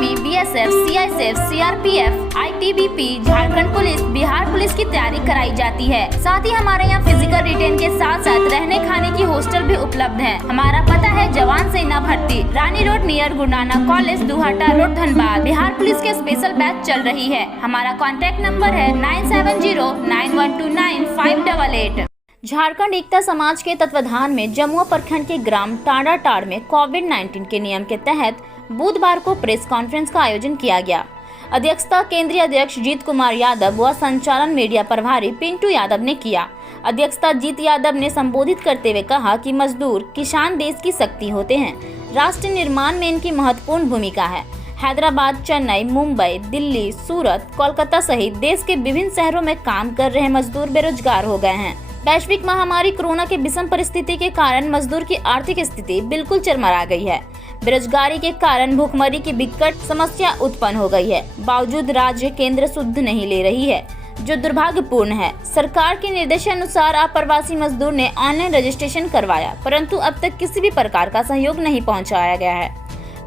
Army, BSF, CISF, CRPF, ITBP, Jharkhand police, Bihar police की तैयारी कराई जाती है। साथ ही हमारे यहाँ फिजिकल रिटेन के साथ साथ रहने खाने की हॉस्टल भी उपलब्ध है। हमारा पता है जवान सेना भर्ती, रानी road near Guru Nanak college, Duhata road, Dhanbad. Bihar police के स्पेशल बैच चल रही है। हमारा कॉन्टैक्ट नंबर है 9709129588। झारखंड एकता समाज के तत्वाधान में जमुआ प्रखंड के ग्राम टांडाटाड़ में कोविड-19 के नियम के तहत बुधवार को प्रेस कॉन्फ्रेंस का आयोजन किया गया। अध्यक्षता केंद्रीय अध्यक्ष जीत कुमार यादव व संचालन मीडिया प्रभारी पिंटू यादव ने किया। अध्यक्षता जीत यादव ने संबोधित करते हुए कहा कि मजदूर किसान देश की शक्ति होते हैं। राष्ट्र निर्माण में इनकी महत्वपूर्ण भूमिका है। हैदराबाद, चेन्नई, मुंबई, दिल्ली, सूरत, कोलकाता सहित देश के विभिन्न शहरों में काम कर रहे मजदूर बेरोजगार हो गए हैं। वैश्विक महामारी कोरोना के विषम परिस्थिति के कारण मजदूर की आर्थिक स्थिति बिल्कुल चरमरा गई है। बेरोजगारी के कारण भूखमरी की विकट समस्या उत्पन्न हो गई है। बावजूद राज्य केंद्र सुध नहीं ले रही है, जो दुर्भाग्यपूर्ण है। सरकार के निर्देशानुसार अप्रवासी मजदूर ने ऑनलाइन रजिस्ट्रेशन करवाया, परंतु अब तक किसी भी प्रकार का सहयोग नहीं पहुंचाया गया है।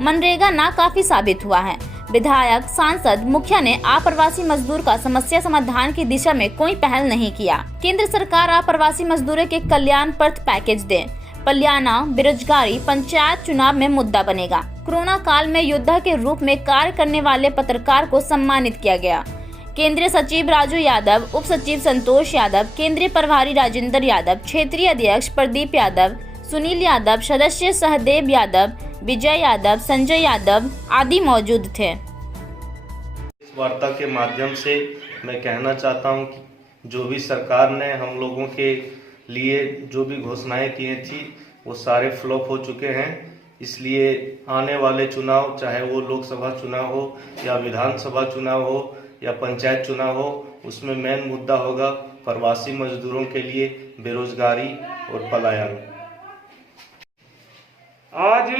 मनरेगा नाकाफी साबित हुआ है। विधायक, सांसद, मुखिया ने अप्रवासी मजदूर का समस्या समाधान की दिशा में कोई पहल नहीं किया। केंद्र सरकार अप्रवासी मजदूरों के कल्याण पर पैकेज दे। पलायना, बेरोजगारी, पंचायत चुनाव में मुद्दा बनेगा। कोरोना काल में योद्धा के रूप में कार्य करने वाले पत्रकार को सम्मानित किया गया। केंद्रीय सचिव राजू यादव, उप सचिव संतोष यादव, केंद्रीय प्रभारी राजेंद्र यादव, क्षेत्रीय अध्यक्ष प्रदीप यादव, सुनील यादव, सदस्य सहदेव यादव, विजय यादव, संजय यादव आदि मौजूद थे। इस वार्ता के माध्यम से मैं कहना चाहता हूं कि जो भी सरकार ने हम लोगों के लिए जो भी घोषणाएं की थी वो सारे फ्लॉप हो चुके हैं। इसलिए आने वाले चुनाव, चाहे वो लोकसभा चुनाव हो या विधानसभा चुनाव हो या पंचायत चुनाव हो, उसमें मेन मुद्दा होगा प्रवासी मजदूरों के लिए बेरोजगारी और पलायन। आज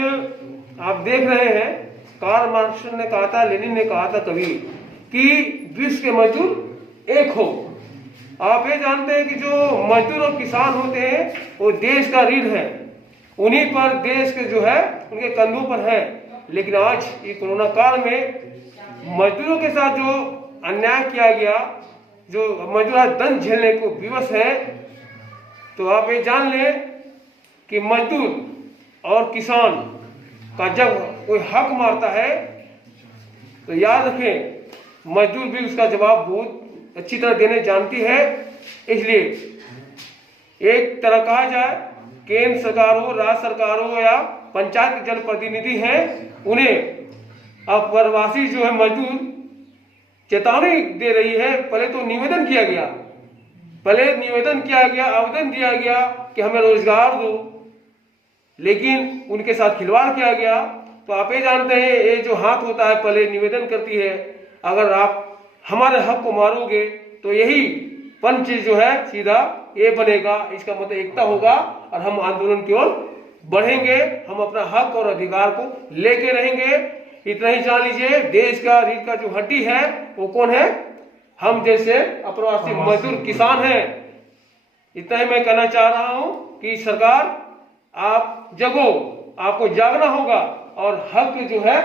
आप देख रहे हैं, कार्ल मार्क्स ने कहा था, लेनिन ने कहा था कभी कि विश्व के मजदूर एक हो। आप ये जानते हैं कि जो मजदूर और किसान होते हैं वो देश का रीढ़ है। उन्हीं पर देश के जो है उनके कंधों पर है। लेकिन आज ये कोरोना काल में मजदूरों के साथ जो अन्याय किया गया, जो मजदूर आज दंड झेलने को विवश है, तो आप ये जान लें कि मजदूर और किसान का जब कोई हक मारता है तो याद रखें, मजदूर भी उसका जवाब बहुत अच्छी तरह देने जानती है। इसलिए एक तरह कहा जाए, केंद्र सरकार हो, राज्य सरकार हो या पंचायत के जनप्रतिनिधि हैं, उन्हें अप्रवासी जो है मजदूर चेतावनी दे रही है। पहले तो निवेदन किया गया, आवेदन दिया गया कि हमें रोजगार दो, लेकिन उनके साथ खिलवाड़ किया गया। तो आप ये जानते हैं, ये जो हाथ होता है पहले निवेदन करती है, अगर आप हमारे हक को मारोगे तो यही पंच जो है सीधा ये बनेगा। इसका मतलब एकता होगा और हम आंदोलन की ओर बढ़ेंगे। हम अपना हक और अधिकार को लेके रहेंगे। इतना ही जान लीजिए, देश का रीढ़ का जो हड्डी है वो कौन है? हम जैसे अप्रवासी मजदूर किसान हैं। इतना ही मैं कहना चाह रहा हूं कि सरकार आप जगो, आपको जागना होगा और हक जो है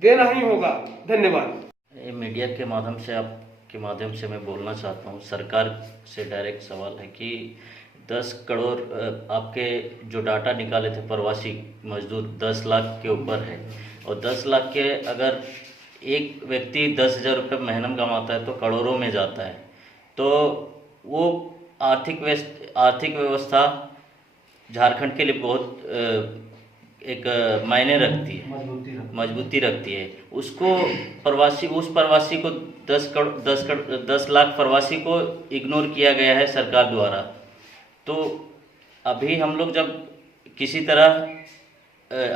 देना ही होगा। धन्यवाद। मीडिया के माध्यम से आपके माध्यम से मैं बोलना चाहता हूँ, सरकार से डायरेक्ट सवाल है कि 10 करोड़ आपके जो डाटा निकाले थे प्रवासी मजदूर 10 लाख के ऊपर है, और 10 लाख के अगर एक व्यक्ति 10,000 रुपये महीना कमाता है तो करोड़ों में जाता है। तो वो आर्थिक व्यवस्था झारखंड के लिए बहुत एक मायने रखती है, मजबूती रखती है। उस प्रवासी को 10 लाख प्रवासी को इग्नोर किया गया है सरकार द्वारा। तो अभी हम लोग जब किसी तरह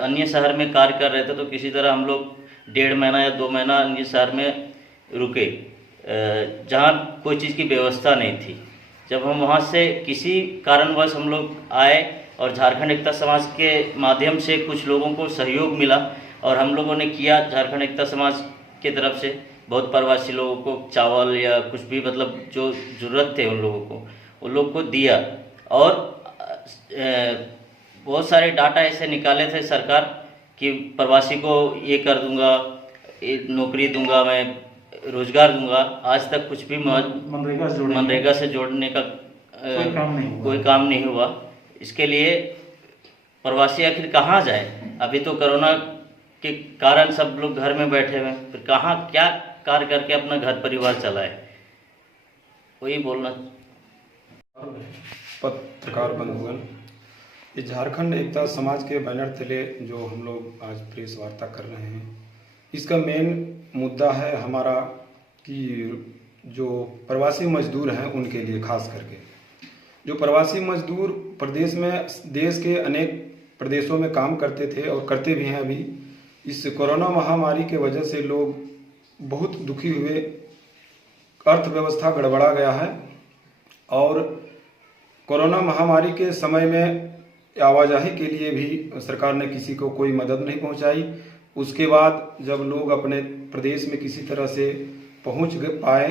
अन्य शहर में कार्य कर रहे थे तो किसी तरह हम लोग 1.5 महीना या 2 महीना अन्य शहर में रुके, जहाँ कोई चीज़ की व्यवस्था नहीं थी। जब हम वहाँ से किसी कारणवश हम लोग आए और झारखंड एकता समाज के माध्यम से कुछ लोगों को सहयोग मिला और हम लोगों ने किया, झारखंड एकता समाज के तरफ से बहुत प्रवासी लोगों को चावल या कुछ भी मतलब जो ज़रूरत थे उन लोगों को दिया। और बहुत सारे डाटा ऐसे निकाले थे सरकार कि प्रवासी को ये कर दूंगा, नौकरी दूंगा, मैं रोजगार दूंगा, आज तक कुछ भी मनरेगा से जोड़ने का कोई काम नहीं हुआ। इसके लिए प्रवासी आखिर कहाँ जाए? अभी तो कोरोना के कारण सब लोग घर में बैठे हुए हैं, फिर कहाँ क्या कार्य करके अपना घर परिवार चलाए, वही बोलना। पत्रकार बंधुगण, ये झारखंड एकता समाज के बैनर तले जो हम लोग आज प्रेस वार्ता कर रहे हैं, इसका मेन मुद्दा है हमारा कि जो प्रवासी मजदूर हैं उनके लिए, खास करके जो प्रवासी मजदूर प्रदेश में, देश के अनेक प्रदेशों में काम करते थे और करते भी हैं अभी, इस कोरोना महामारी के वजह से लोग बहुत दुखी हुए, अर्थव्यवस्था गड़बड़ा गया है। और कोरोना महामारी के समय में आवाजाही के लिए भी सरकार ने किसी को कोई मदद नहीं पहुंचाई। उसके बाद जब लोग अपने प्रदेश में किसी तरह से पहुंच पाए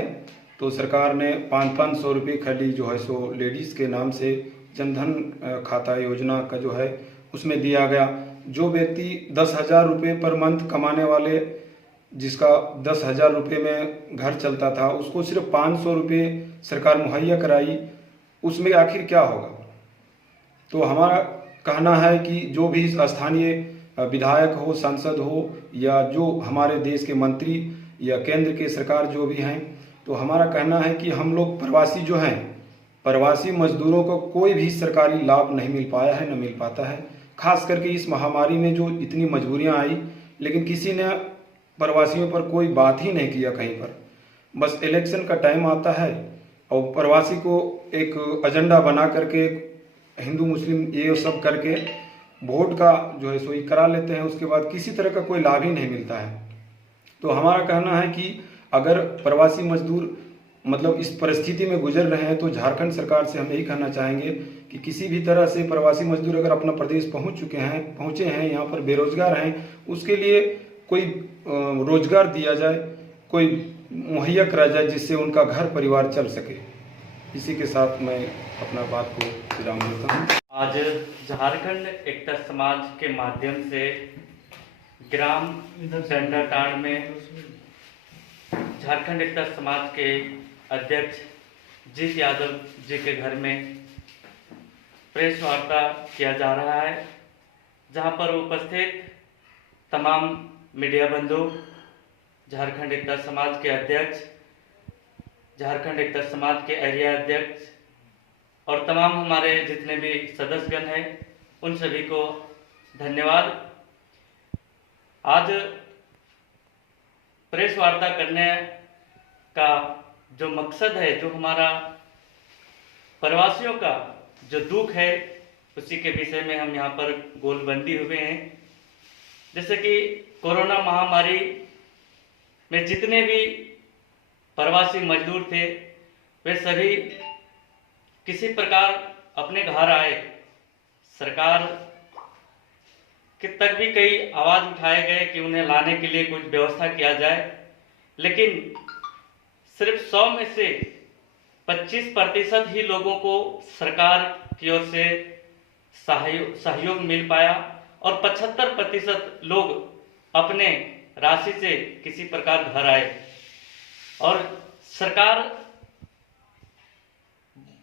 तो सरकार ने 500 रुपये खाली जो है सो लेडीज़ के नाम से जनधन खाता योजना का जो है उसमें दिया गया। जो व्यक्ति 10,000 रुपये पर मंथ कमाने वाले, जिसका 10,000 रुपये में घर चलता था, उसको सिर्फ 500 रुपये सरकार मुहैया कराई। उसमें आखिर क्या होगा? तो हमारा कहना है कि जो भी स्थानीय विधायक हो, सांसद हो, या जो हमारे देश के मंत्री या केंद्र के सरकार जो भी हैं, तो हमारा कहना है कि हम लोग प्रवासी जो हैं, प्रवासी मजदूरों को कोई भी सरकारी लाभ नहीं मिल पाया है, न मिल पाता है। खास करके इस महामारी में जो इतनी मजबूरियां आई, लेकिन किसी ने प्रवासियों पर कोई बात ही नहीं किया कहीं पर। बस इलेक्शन का टाइम आता है और प्रवासी को एक एजेंडा बना करके, हिंदू मुस्लिम ये सब करके वोट का जो है सोई करा लेते हैं। उसके बाद किसी तरह का कोई लाभ ही नहीं मिलता है। तो हमारा कहना है कि अगर प्रवासी मजदूर मतलब इस परिस्थिति में गुजर रहे हैं तो झारखंड सरकार से हम यही कहना चाहेंगे कि किसी भी तरह से प्रवासी मजदूर अगर अपना प्रदेश पहुंचे हैं, यहाँ पर बेरोजगार हैं, उसके लिए कोई रोजगार दिया जाए, कोई मुहैया करा जाए जिससे उनका घर परिवार चल सके। इसी के साथ मैं अपना बात को विराम देता हूँ। आज झारखंड एकता समाज के माध्यम से ग्राम टांडाटाड़ में झारखंड एकता समाज के अध्यक्ष जीत यादव जी के घर में प्रेस वार्ता किया जा रहा है, जहां पर उपस्थित तमाम मीडिया बंधु, झारखंड एकता समाज के अध्यक्ष, झारखंड एकता समाज के एरिया अध्यक्ष और तमाम हमारे जितने भी सदस्यगण हैं, उन सभी को धन्यवाद। आज प्रेस वार्ता करने का जो मकसद है, जो हमारा प्रवासियों का जो दुख है, उसी के विषय में हम यहाँ पर गोलबंदी हुए हैं। जैसे कि कोरोना महामारी में जितने भी प्रवासी मजदूर थे, वे सभी किसी प्रकार अपने घर आए। सरकार के तक भी कई आवाज उठाए गए कि उन्हें लाने के लिए कुछ व्यवस्था किया जाए, लेकिन सिर्फ 100 में से 25% ही लोगों को सरकार की ओर से सहयोग मिल पाया और 75% लोग अपने राशि से किसी प्रकार घर आए। और सरकार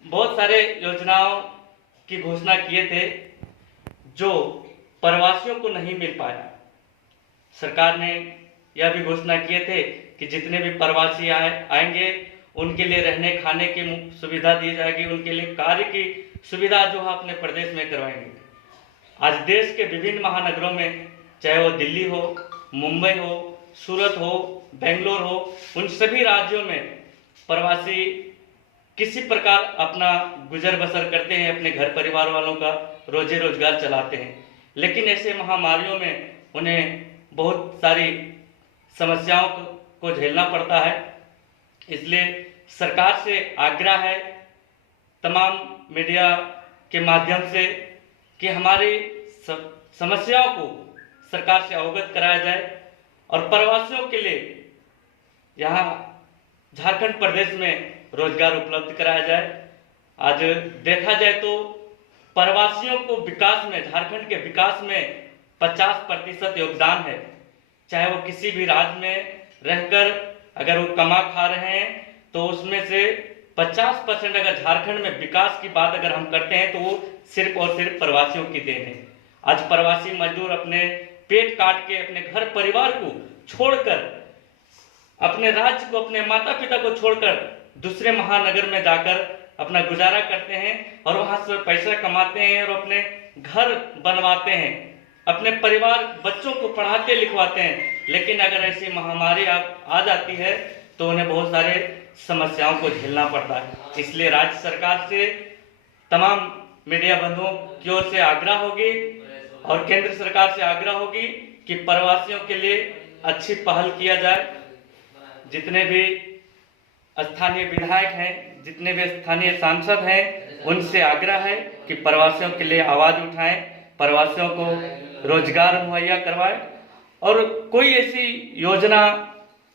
बहुत सारे योजनाओं की घोषणा किए थे जो प्रवासियों को नहीं मिल पाया। सरकार ने यह भी घोषणा किए थे कि जितने भी प्रवासी आएंगे उनके लिए रहने खाने की सुविधा दी जाएगी, उनके लिए कार्य की सुविधा जो है अपने प्रदेश में करवाएंगे। आज देश के विभिन्न महानगरों में, चाहे वो दिल्ली हो, मुंबई हो, सूरत हो, बेंगलोर हो, उन सभी राज्यों में प्रवासी किसी प्रकार अपना गुजर बसर करते हैं, अपने घर परिवार वालों का रोजी रोजगार चलाते हैं। लेकिन ऐसे महामारियों में उन्हें बहुत सारी समस्याओं को झेलना पड़ता है। इसलिए सरकार से आग्रह है तमाम मीडिया के माध्यम से कि हमारी समस्याओं को सरकार से अवगत कराया जाए और प्रवासियों के लिए यहाँ झारखंड प्रदेश में रोजगार उपलब्ध कराया जाए। आज देखा जाए तो प्रवासियों को विकास में, झारखंड के विकास में 50% योगदान है। चाहे वो किसी भी राज्य में रहकर अगर वो कमा खा रहे हैं, तो उसमें से 50% अगर झारखंड में विकास की बात अगर हम करते हैं तो वो सिर्फ और सिर्फ प्रवासियों की देन है। आज प्रवासी मजदूर अपने पेट काट के अपने घर परिवार को छोड़कर, अपने राज्य को, अपने माता पिता को छोड़कर दूसरे महानगर में जाकर अपना गुजारा करते हैं और वहां से पैसा कमाते हैं और अपने घर बनवाते हैं, अपने परिवार बच्चों को पढ़ाते लिखवाते हैं। लेकिन अगर ऐसी महामारी आ जाती है तो उन्हें बहुत सारे समस्याओं को झेलना पड़ता है। इसलिए राज्य सरकार से तमाम मीडिया बंधुओं की ओर से आग्रह होगी और केंद्र सरकार से आग्रह होगी कि प्रवासियों के लिए अच्छी पहल किया जाए। जितने भी स्थानीय विधायक हैं, जितने भी स्थानीय सांसद हैं, उनसे आग्रह है कि प्रवासियों के लिए आवाज उठाएं, प्रवासियों को रोजगार मुहैया करवाएं। और कोई ऐसी योजना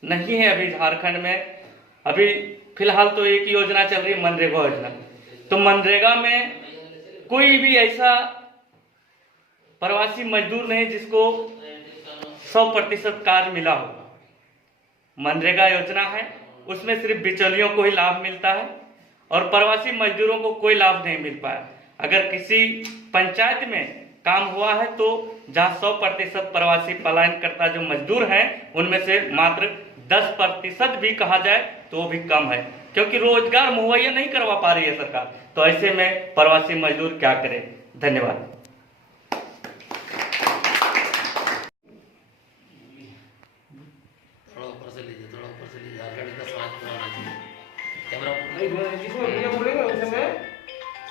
नहीं है अभी झारखंड में, अभी फिलहाल तो एक ही योजना चल रही है, मनरेगा योजना। तो मनरेगा में कोई भी ऐसा प्रवासी मजदूर नहीं जिसको 100% कार्य मिला हो। मनरेगा योजना है, उसमें सिर्फ बिचौलियों को ही लाभ मिलता है और प्रवासी मजदूरों को कोई लाभ नहीं मिल पाया। अगर किसी पंचायत में काम हुआ है तो जहां 100% प्रवासी पलायन करता जो मजदूर हैं, उनमें से मात्र 10% भी कहा जाए तो वो भी कम है, क्योंकि रोजगार मुहैया नहीं करवा पा रही है सरकार। तो ऐसे में प्रवासी मजदूर क्या करें। धन्यवाद। जिसमें भैया बोलेंगे उस समय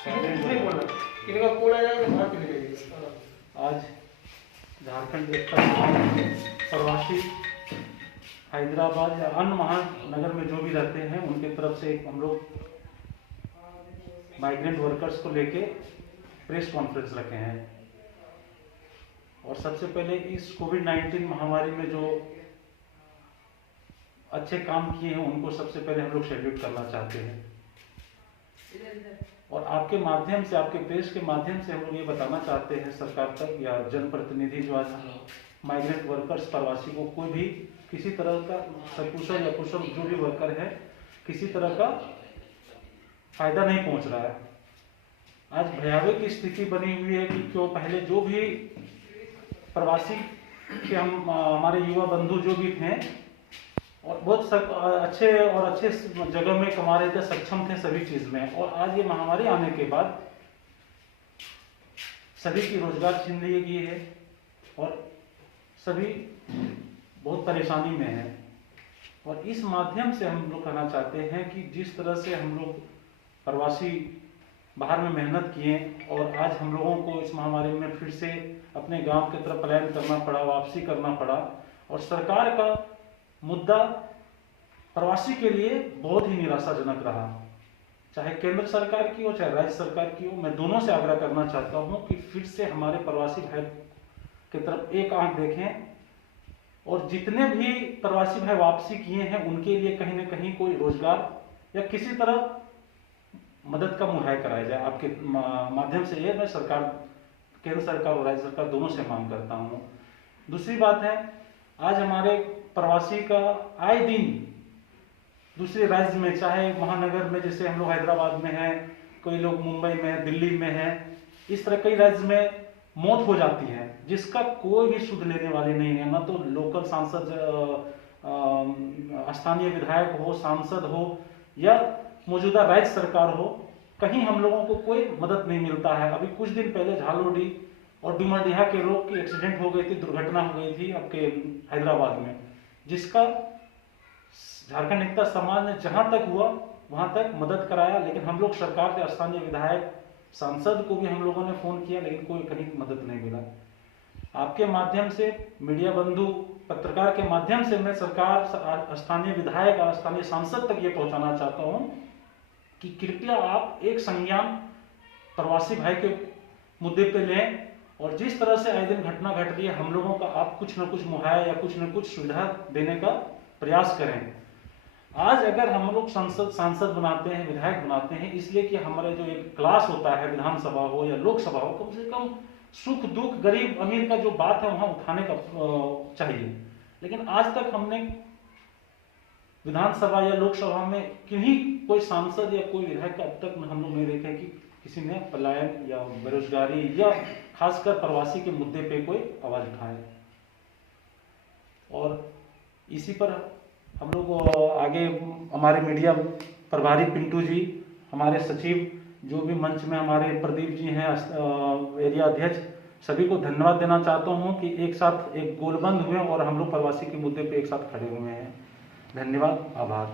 नहीं बोलना, किसी का कॉल आ जाएगा तो बाहर चले जाइए। आज झारखंड एकता समाज प्रवासी हैदराबाद या अन्य महानगर में जो भी रहते हैं उनके तरफ से हम लोग माइग्रेंट वर्कर्स को लेके प्रेस कॉन्फ्रेंस रखे हैं। और सबसे पहले इस कोविड-19 महामारी में जो अच्छे काम किए हैं उनको सबसे पहले हम लोग सैल्यूट करना चाहते हैं। और आपके माध्यम से, आपके प्रेस के माध्यम से हम लोग ये बताना चाहते हैं सरकार तक या जनप्रतिनिधि जो आज माइग्रेंट वर्कर्स प्रवासी को कोई भी किसी तरह का सकुशल या कुशल जो भी वर्कर है किसी तरह का फायदा नहीं पहुंच रहा है। आज भयावह की स्थिति बनी हुई है कि क्यों पहले जो भी प्रवासी के हमारे युवा बंधु जो भी थे और बहुत अच्छे जगह में कमा रहे थे, सक्षम थे सभी चीज में। और आज ये महामारी आने के बाद सभी की रोजगार छीन ली गई है और सभी बहुत परेशानी में है। और इस माध्यम से हम लोग कहना चाहते हैं कि जिस तरह से हम लोग प्रवासी बाहर में मेहनत किए और आज हम लोगों को इस महामारी में फिर से अपने गांव की तरफ पलायन करना पड़ा, वापसी करना पड़ा। और सरकार का मुद्दा प्रवासी के लिए बहुत ही निराशाजनक रहा, चाहे केंद्र सरकार की हो चाहे राज्य सरकार की हो। मैं दोनों से आग्रह करना चाहता हूं कि फिर से हमारे प्रवासी भाई की तरफ एक आंख देखें और जितने भी प्रवासी भाई वापसी किए हैं उनके लिए कहीं ना कहीं कोई रोजगार या किसी तरह मदद का मुहैया कराया जाए। आपके माध्यम से ये मैं सरकार, केंद्र सरकार और राज्य सरकार दोनों से मांग करता हूँ। दूसरी बात है, आज हमारे प्रवासी का आए दिन दूसरे राज्य में, चाहे महानगर में जैसे हम लोग हैदराबाद में हैं, कोई लोग मुंबई में है, दिल्ली में है, इस तरह कई राज्य में मौत हो जाती है जिसका कोई भी सुध लेने वाले नहीं है। न तो लोकल सांसद, स्थानीय विधायक हो, सांसद हो या मौजूदा राज्य सरकार हो, कहीं हम लोगों को कोई मदद नहीं मिलता है। अभी कुछ दिन पहले झालोडी और डुमरडीहा के लोग की एक्सीडेंट हो गई थी, दुर्घटना हो गई थी आपके हैदराबाद में, जिसका झारखंड एकता समाज ने जहां तक हुआ वहां तक मदद कराया। लेकिन हम लोग सरकार के स्थानीय विधायक, सांसद को भी हम लोगों ने फोन किया लेकिन कोई कहीं मदद नहीं मिला। आपके माध्यम से, मीडिया बंधु, पत्रकार के माध्यम से मैं सरकार, स्थानीय विधायक और स्थानीय सांसद तक ये पहुंचाना चाहता हूं कि कृपया आप एक संज्ञान प्रवासी भाई के मुद्दे पे लें और जिस तरह से आए दिन घटना घट रही है हम लोगों का आप कुछ न कुछ मुहैया या कुछ न कुछ सुविधा देने का प्रयास करें। आज अगर हम लोग सांसद बनाते हैं, विधायक बनाते हैं इसलिए कि हमारे जो एक क्लास होता है, विधानसभा हो या लोकसभा हो, कम से कम सुख दुख, गरीब अमीर का जो बात है वहां उठाने का चाहिए। लेकिन आज तक हमने विधानसभा या लोकसभा में किन्हीं कोई सांसद या कोई विधायक अब तक हम लोग नहीं देखे कि किसी ने पलायन या बेरोजगारी या खासकर प्रवासी के मुद्दे पे कोई आवाज उठाए। और इसी पर हम लोग आगे हमारे मीडिया प्रभारी पिंटू जी, हमारे सचिव, जो भी मंच में हमारे प्रदीप जी हैं एरिया अध्यक्ष, सभी को धन्यवाद देना चाहता हूं कि एक साथ एक गोलबंद हुए और हम लोग प्रवासी के मुद्दे पे एक साथ खड़े हुए हैं। धन्यवाद, आभार।